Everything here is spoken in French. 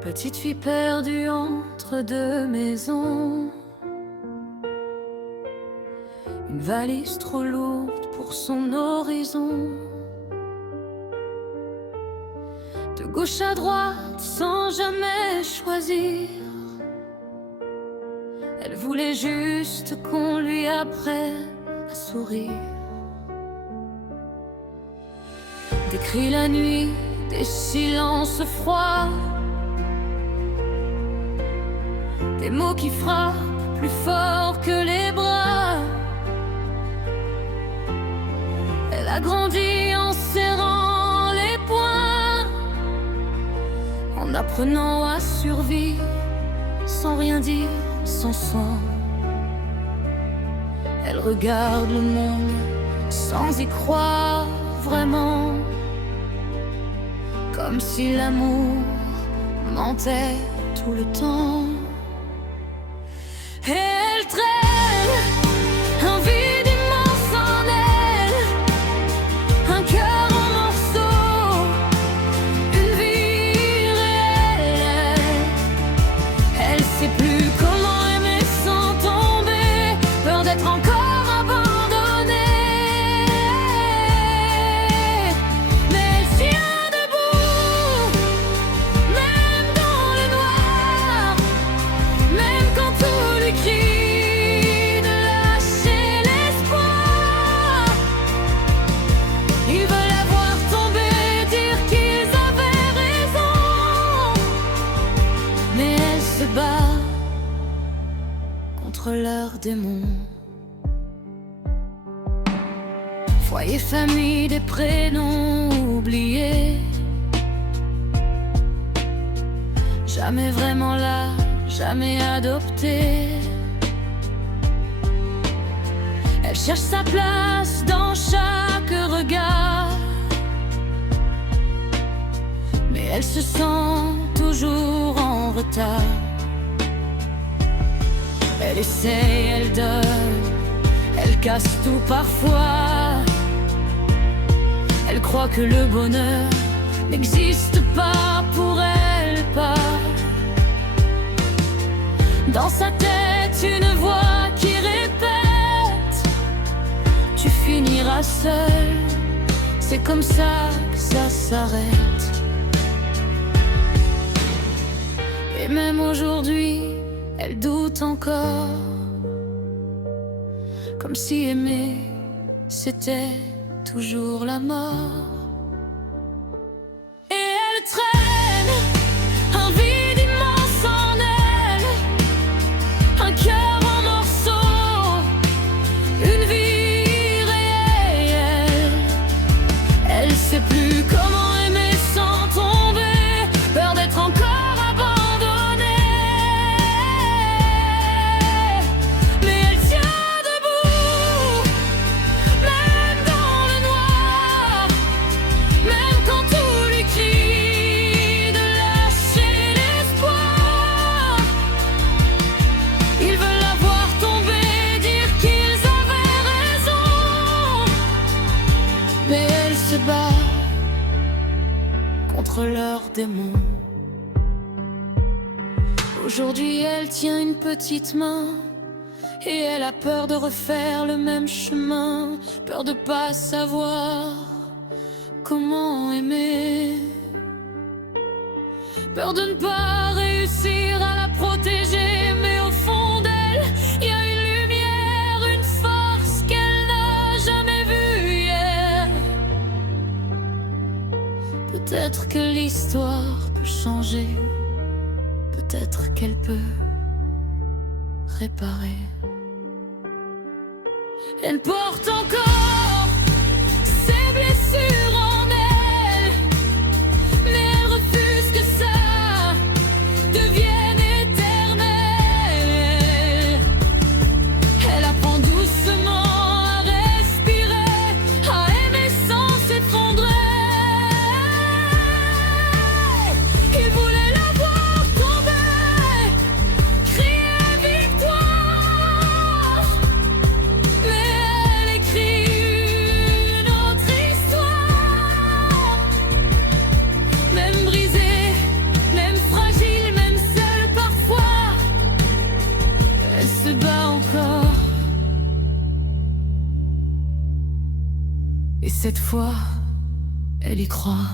Petite fille perdue entre deux maisons, une valise trop lourde pour son horizon. De gauche à droite sans jamais choisir, elle voulait juste qu'on lui apprenne à sourire. Des cris la nuit, des silences froids, des mots qui frappent plus fort que les bras. Elle a grandi en serrant les poings, en apprenant à survivre sans rien dire, sans son. Elle regarde le monde sans y croire vraiment, comme si l'amour mentait tout le temps. Et elle traîne un vide immense en elle, un cœur en morceaux, une vie réelle. Elle sait plus comment aimer sans tomber, peur d'être encore abandonnée. Mais elle tient debout, même dans le noir, même quand tout lui crie de lâcher l'espoir. Ils veulent la voir tomber, dire qu'ils avaient raison, mais elle se bat contre leurs démons. Foyer, famille, des prénoms oubliés, jamais vraiment là, jamais adoptée. Elle cherche sa place dans chaque regard, mais elle se sent toujours en retard. Elle essaye, elle donne, elle casse tout parfois. Elle croit que le bonheur n'existe pas pour elle, pas. Dans sa tête, une voix qui répète: tu finiras seul, c'est comme ça que ça s'arrête. Et même aujourd'hui, elle doute encore, comme si aimer, c'était toujours la mort. Et elle traîne un vide immense en elle, un cœur en morceaux, une vie réelle. Elle sait plus comment aimer sans tomber, peur d'être encore abandonnée. Mais elle tient debout, même dans le noir, même quand tout lui crie de lâcher l'espoir. Ils veulent la voir tomber, dire qu'ils avaient raison, mais elle se bat contre leurs démons. Aujourd'hui, elle tient une petite main et elle a peur de refaire le même chemin, peur de pas savoir comment aimer, peur de ne pas réussir à la protéger. Mais au fond d'elle, il y a une lumière, une force qu'elle n'a jamais vue hier. Peut-être que l'histoire peut changer, peut-être qu'elle peut réparer. Elle porte encore ses blessures en elle, mais elle refuse que ça devienne éternel. Elle apprend doucement à respirer, à aimer sans s'effondrer. Il voulait la voir tomber, crier victoire, mais elle écrit une autre histoire. se bat encore. Et cette fois, elle y croit.